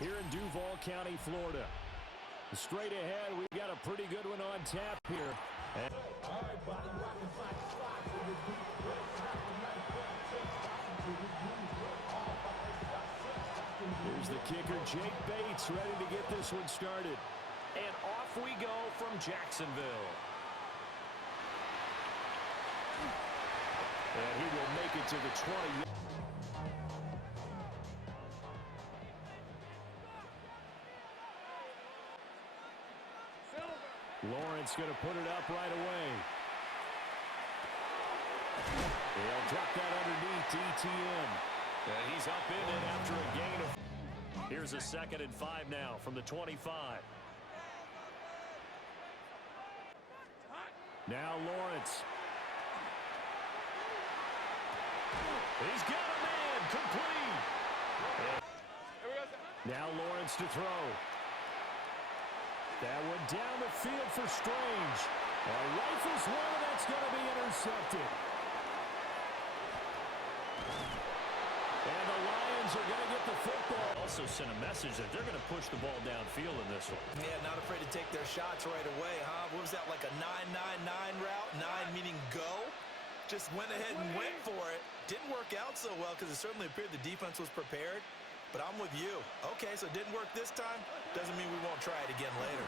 here in Duval County, Florida. Straight ahead, we've got a pretty good one on tap here. Here's the kicker, Jake Bates, ready to get this one started. And off we go from Jacksonville. And he will make it to the 20. Lawrence going to put it up right away. He'll drop that underneath ETN. And he's up in it after a gain of... Here's a 2nd and 5 now from the 25. Now Lawrence. He's got a man, complete. Now Lawrence to throw. That one down the field for Strange. Rifles one, and that's going to be intercepted. And the Lions are going to get the football. Also sent a message that they're going to push the ball downfield in this one. Yeah, not afraid to take their shots right away, huh? What was that, like a 9-9-9 route? 9 meaning go? Just went ahead and went for it. Didn't work out so well because it certainly appeared the defense was prepared. But I'm with you. Okay, so it didn't work this time. Doesn't mean we won't try it again later.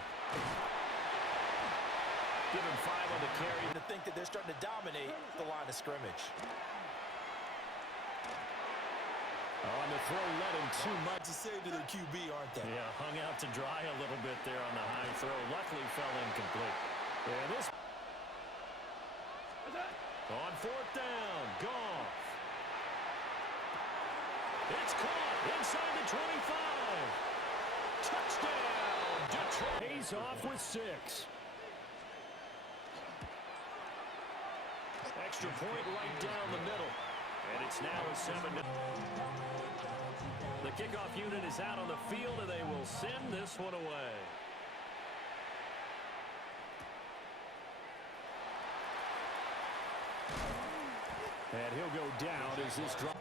Give him 5 on the carry. To think that they're starting to dominate the line of scrimmage. On the throw, let him too much. To say to their QB, aren't they? Yeah, hung out to dry a little bit there on the high throw. Luckily fell incomplete. And this... On 4th down, Goff. It's caught inside the 25. Touchdown, Detroit. He's off with 6. Extra point right down the middle. And it's now a 7. The kickoff unit is out on the field, and they will send this one away. And he'll go down as this drop.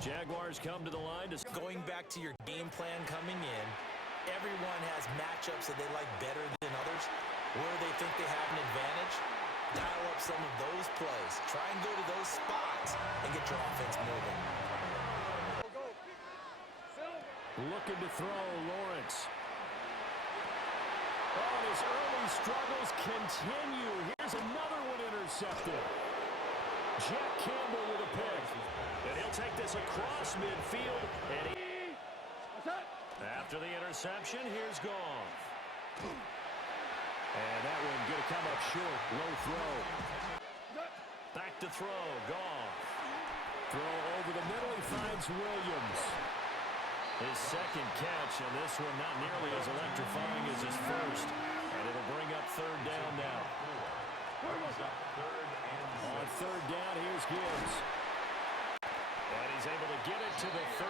Jaguars come to the line. Going back to your game plan coming in, everyone has matchups that they like better than others, where they think they have an advantage. Dial up some of those plays. Try and go to those spots and get your offense moving. Looking to throw, Lawrence. Oh, his early struggles continue. Here's another one intercepted. Jack Campbell with a pick. And he'll take this across midfield. And after the interception, here's Goff. And that one going to come up short. Low throw. Back to throw. Goff. Throw over the middle. He finds Williams. His 2nd catch, and this one not nearly as electrifying as his first. And it'll bring up 3rd down now. On 3rd down, here's Gibbs. And he's able to get it to the 33.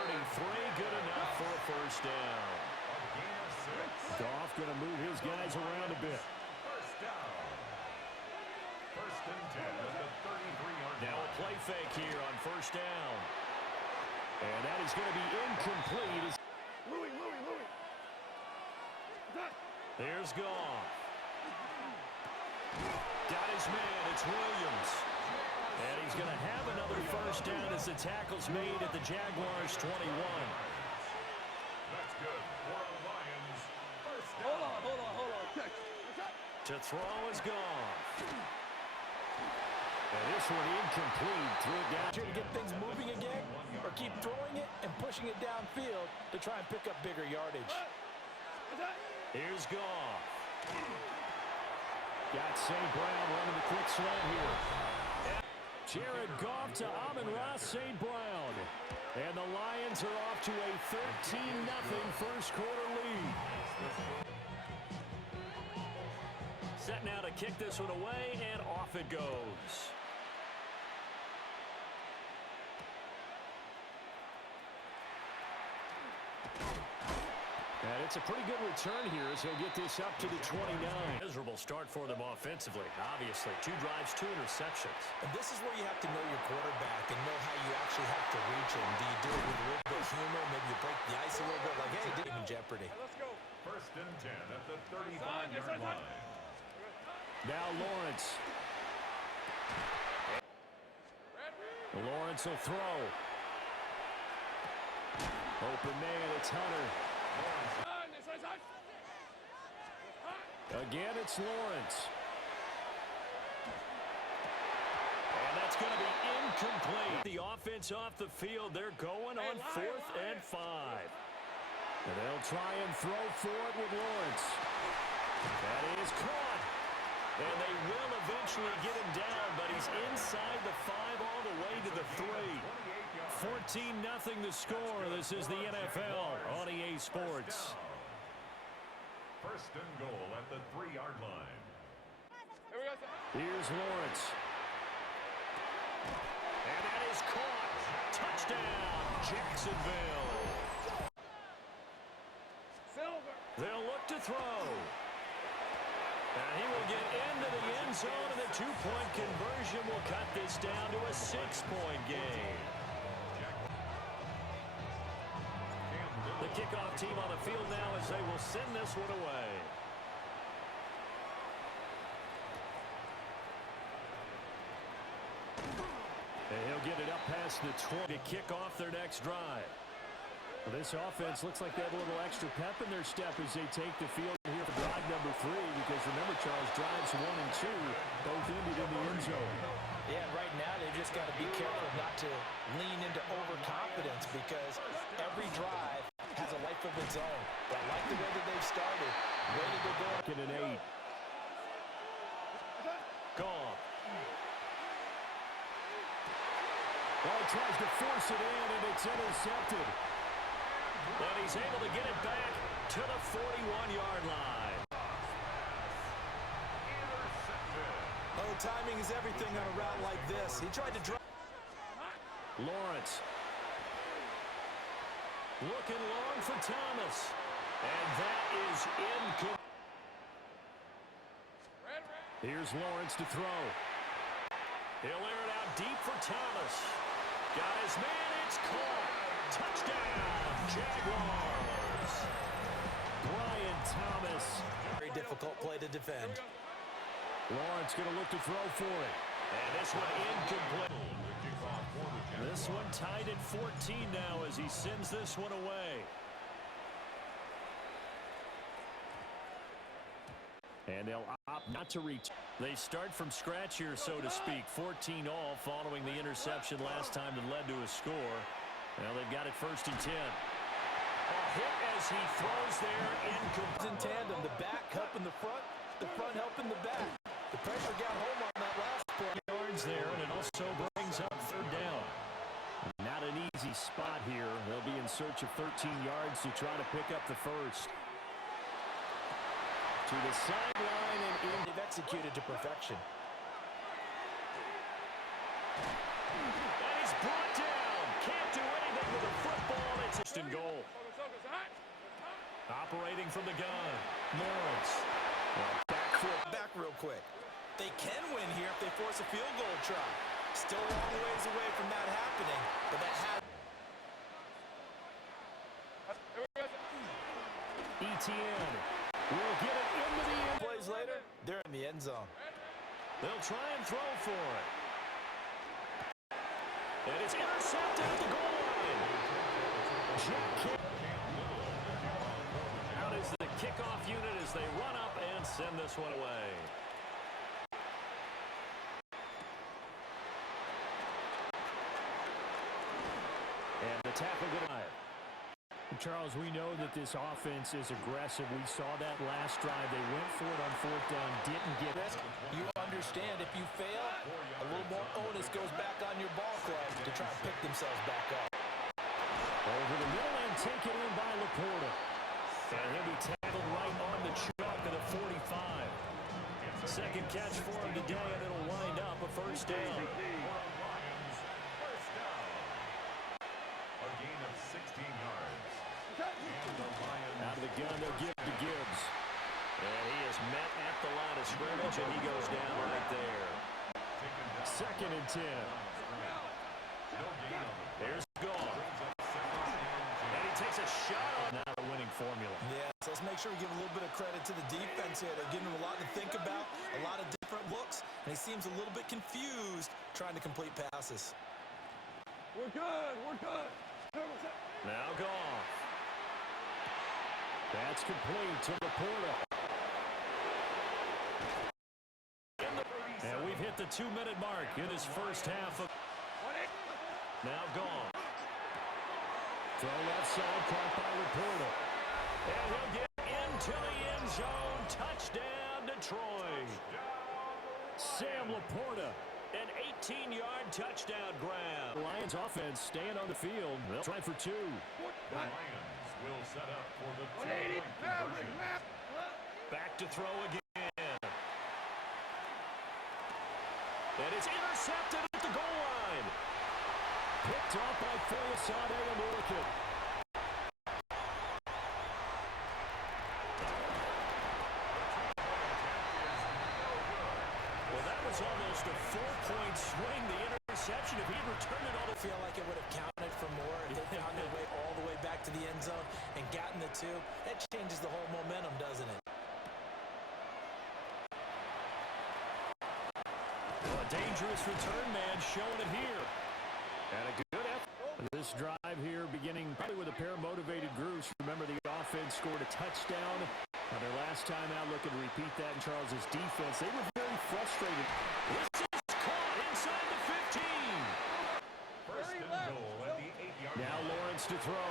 Good enough for a 1st down. Goff going to move his guys around a bit. First and 10 at the 33-yard line. Now a play fake here on 1st down. And that is going to be incomplete. There's Goff. Got his man. It's Williams. And he's going to have another 1st down as the tackle's made at the Jaguars' 21. That's good for the Lions. First down. Hold on. Catch. To throw is Goff. And this one incomplete. Threw it down. To get things moving again, or keep throwing it and pushing it downfield to try and pick up bigger yardage. Here's Goff. Got St. Brown running the quick slant here. Jared Goff to Amon-Ra St. Brown. And the Lions are off to a 13-0 first quarter lead. Set now to kick this one away, and off it goes. And it's a pretty good return here as he'll get this up to the 29. Miserable start for them offensively, obviously. 2 drives, 2 interceptions. And this is where you have to know your quarterback and know how you actually have to reach him. Do you do it with a little bit of humor? Maybe you break the ice a jeopardy. First and 10 at the 35-yard line. Now Lawrence. Lawrence will throw. Open man, it's Hunter. Again, it's Lawrence. And that's going to be incomplete. The offense off the field. They're going on 4th and 5. And they'll try and throw for it with Lawrence. That is caught. And they will eventually get him down, but he's inside the 5 all the way to the 3. 14-0 the score. This is the NFL on EA Sports. First and goal at the 3-yard line. Here's Lawrence. And that is caught. Touchdown, Jacksonville. They'll look to throw. And he will get into the end zone, and the 2-point conversion will cut this down to a 6-point game. The kickoff team on the field now as they will send this one away. And he'll get it up past the 20 to kick off their next drive. Well, this offense looks like they have a little extra pep in their step as they take the field here for drive number 3, because remember, Charles, drives 1 and 2 both ended in the end zone. Yeah, right now they've just got to be careful not to lean into overconfidence, because every drive has a life of its own. But I like the way that they've started. Ready to go. Second and 8. Gone. Well, he tries to force it in, and it's intercepted. And he's able to get it back to the 41-yard line. Oh, timing is everything on a route like this. He tried to drive. Lawrence. Looking long for Thomas. And that is incomplete. Here's Lawrence to throw. He'll air it out deep for Thomas. Got his man, it's caught. Touchdown, Jaguars. Brian Thomas. Very difficult play to defend. Lawrence going to look to throw for it. And this one incomplete. This one tied at 14 now as he sends this one away. And they'll opt not to reach. They start from scratch here, so to speak. 14 all following the interception last time that led to a score. Well, they've got it first and 10. A hit as he throws there. Incomplete. In tandem, the back helping the front helping the back. The pressure got home on that last play. Yards there, and it also brings up 3rd down. Not an easy spot here. They'll be in search of 13 yards to try to pick up the first. To the sideline and in. They've executed to perfection. And he's brought down. Can't do anything with a football. It's first and goal. Operating from the gun. Lawrence. Back real quick. They can win here if they force a field goal try. Still a long ways away from that happening, but that has. ETN will get it into the end. Plays later, they're in the end zone. They'll try and throw for it. And it's intercepted at the goal line. Out is the kickoff unit as they run up and send this one away. And the tackle good. Charles, we know that this offense is aggressive. We saw that last drive. They went for it on 4th down, didn't get it. You understand if you fail, a little more onus goes back on your ball club to try and pick themselves back up. Over the middle and taken in by Laporta. And he'll be tackled right on the chalk of the 45. Second catch for him today, and it'll wind up a first down. A gain of 16 yards. Out of the gun, they'll give it to Gibbs. And he is met at the line of scrimmage, and he goes down right there. Second and 10. There's Gone. And he takes a shot on. Now a winning formula. Yeah, so let's make sure we give a little bit of credit to the defense here. They're giving him a lot to think about, a lot of different looks, and he seems a little bit confused trying to complete passes. We're good. We're good. Now Goff. That's complete to Laporta. And we've hit the 2-minute mark in his first half of... Now Goff. Throw left side, caught by Laporta. And he'll get into the end zone. Touchdown, Detroit. Sam Laporta. An 18-yard touchdown grab. The Lions offense staying on the field. They'll try for 2. The Lions will set up for the 2-point conversion. Back to throw again. And it's intercepted at the goal line. Picked off by Foyesade and Willikin. Well, that was almost a 4-point swing. The interception, if he had returned it all to... I feel like it would have counted for more if they found their way all the way back to the end zone and gotten the 2. That changes the whole momentum, doesn't it? Well, a dangerous return man showing it here. And a good effort. This drive here beginning probably with a pair of motivated groups. Remember, the offense scored a touchdown. Their last time out, looking to repeat that in Charles's defense. They were very frustrated. This is caught inside the 15. First and goal at the 8-yard line. Now Lawrence to throw.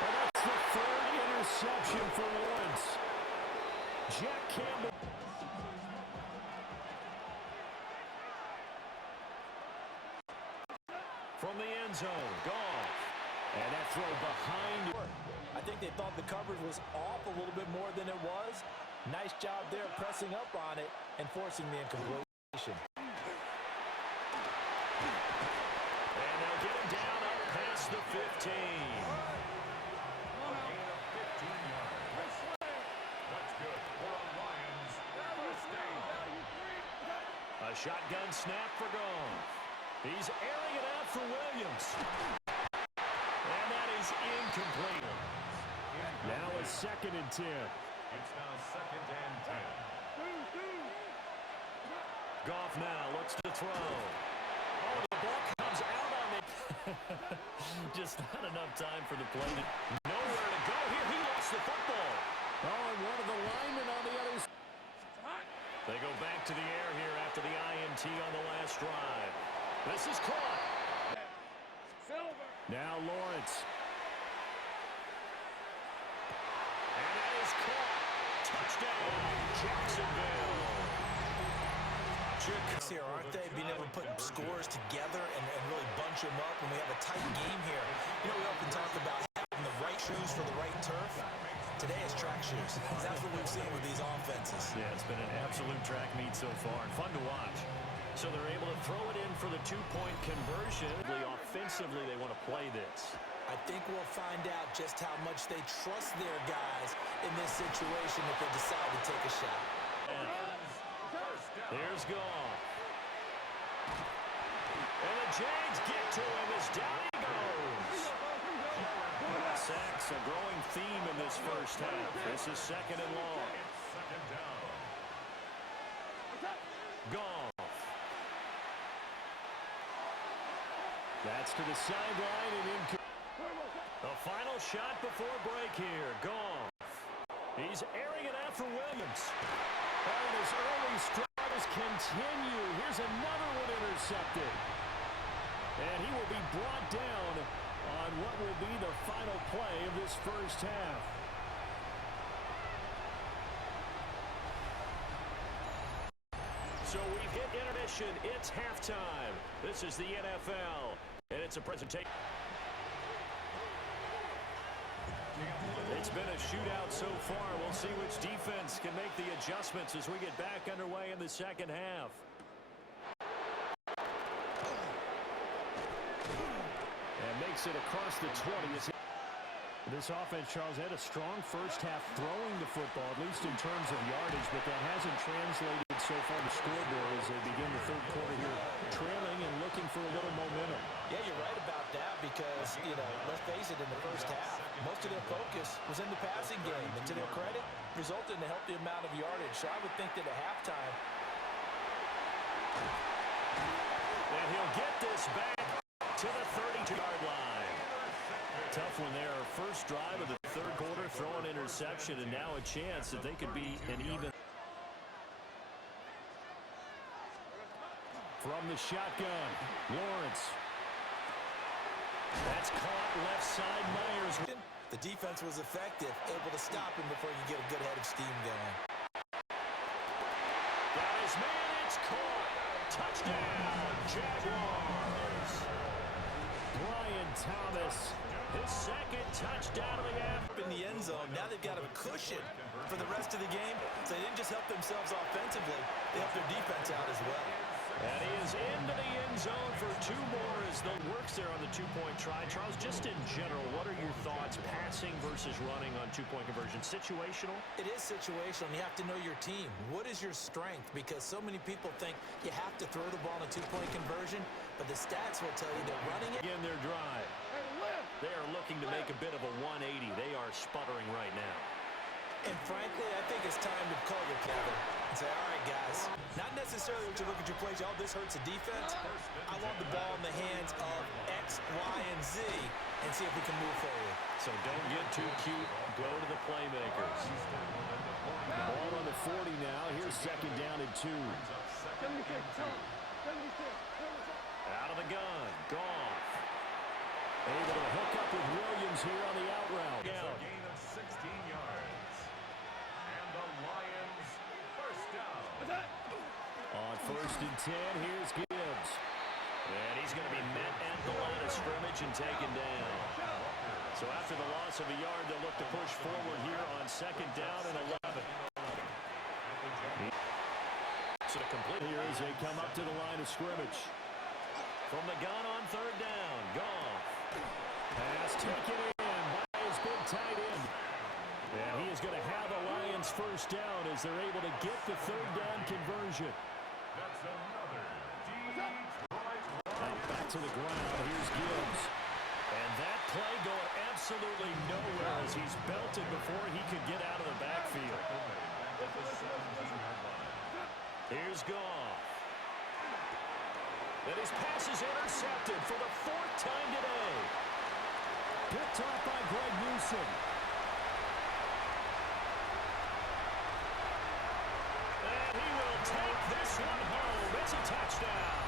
And that's the 3rd interception for Lawrence. Jack Campbell. From the end zone, Goff. And that throw behind. I think they thought the coverage was off a little bit more than it was. Nice job there pressing up on it and forcing the incompletion. And they'll get him down up past the 15. A gain of 15 yards. That's good for a Lions first down. A shotgun snap for Goff. He's airing it out for Williams. And that is incomplete. Now a 2nd and 10. It's now 2nd and 10. Goff now looks to throw. Oh, the ball comes out on it. Just not enough time for the play. Nowhere to go here. He lost the football. Oh, and one of the linemen on the other side. They go back to the air here after the INT on the last drive. This is caught. Now Lawrence. And that is caught. Touchdown, Jacksonville. Here, aren't they? Being able to put scores together and really bunch them up when we have a tight game here. You know, we often talk about having the right shoes for the right turf. Today it's track shoes. That's what we've seen with these offenses. Yeah, it's been an absolute track meet so far and fun to watch. So they're able to throw it in for the 2-point conversion. Offensively, they want to play this. I think we'll find out just how much they trust their guys in this situation if they decide to take a shot. There's Goff. And the Jags get to him as down he goes. Sacks, a growing theme in this first half. This is 2nd and long. Second down. Goff. That's to the sideline and in. The final shot before break here. Goff. He's airing it out for Williams. And his early struggles continue. Here's another one intercepted. And he will be brought down on what will be the final play of this first half. So we've hit intermission. It's halftime. This is the NFL, and it's a presentation. It's been a shootout so far. We'll see which defense can make the adjustments as we get back underway in the second half. And makes it across the 20. This offense, Charles, had a strong first half throwing the football, at least in terms of yardage, but that hasn't translated so far the scoreboard as they begin the third quarter here, trailing and looking for a little momentum. Yeah, you're right about that because, let's face it, in the first half, most of their focus was in the passing game. And to their credit, resulted in a healthy amount of yardage. So I would think that at halftime. And he'll get this back to the 32-yard line. Tough one there. First drive of the third quarter, throw an interception, and now a chance that they could be an even. From the shotgun, Lawrence. That's caught left side, Myers. The defense was effective, able to stop him before you get a good head of steam going. Got his man, it's caught. Touchdown, Jaguars. Brian Thomas, his second touchdown of the half. In the end zone, now they've got a cushion for the rest of the game. So they didn't just help themselves offensively, they helped their defense out as well. And he is into the end zone for two more as the works there on the two-point try. Charles, just in general, what are your thoughts passing versus running on two-point conversion? Situational? It is situational. You have to know your team. What is your strength? Because so many people think you have to throw the ball in a two-point conversion, but the stats will tell you that running it. Again, their drive. They are looking to make a bit of a 180. They are sputtering right now. And frankly, I think it's time to call your play and say, all right, guys, not necessarily what you look at your plays. Oh, this hurts the defense. I want the ball in the hands of X, Y, and Z and see if we can move forward. So don't get too cute. Go to the playmakers. Ball on the 40 now. Here's second down and 2. Out of the gun. Goff. Able to hook up with Williams here on the out route. It's a gain of 16 yards. And the Lions first down. On first and 10, here's Gibbs. And he's going to be met at the line of scrimmage and taken down. So after the loss of a yard, they'll look to push forward here on second down and 11. So complete here as they come up to the line of scrimmage. From the gun on third down, Goff. Pass taken in by his big tight end. And he is going to have the Lions first down as they're able to get the third down conversion. That's another Detroit. Back to the ground. Here's Gibbs. And that play going absolutely nowhere as he's belted before he could get out of the backfield. Here's Goff. And his pass is intercepted for the fourth time today. Picked off by Greg Newsom. And he will take this one home. It's a touchdown.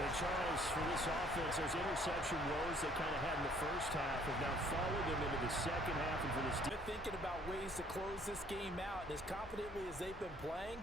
And Charles, for this offense, those interception woes they kind of had in the first half have now followed them into the second half. And for this They're thinking about ways to close this game out. And as confidently as they've been playing,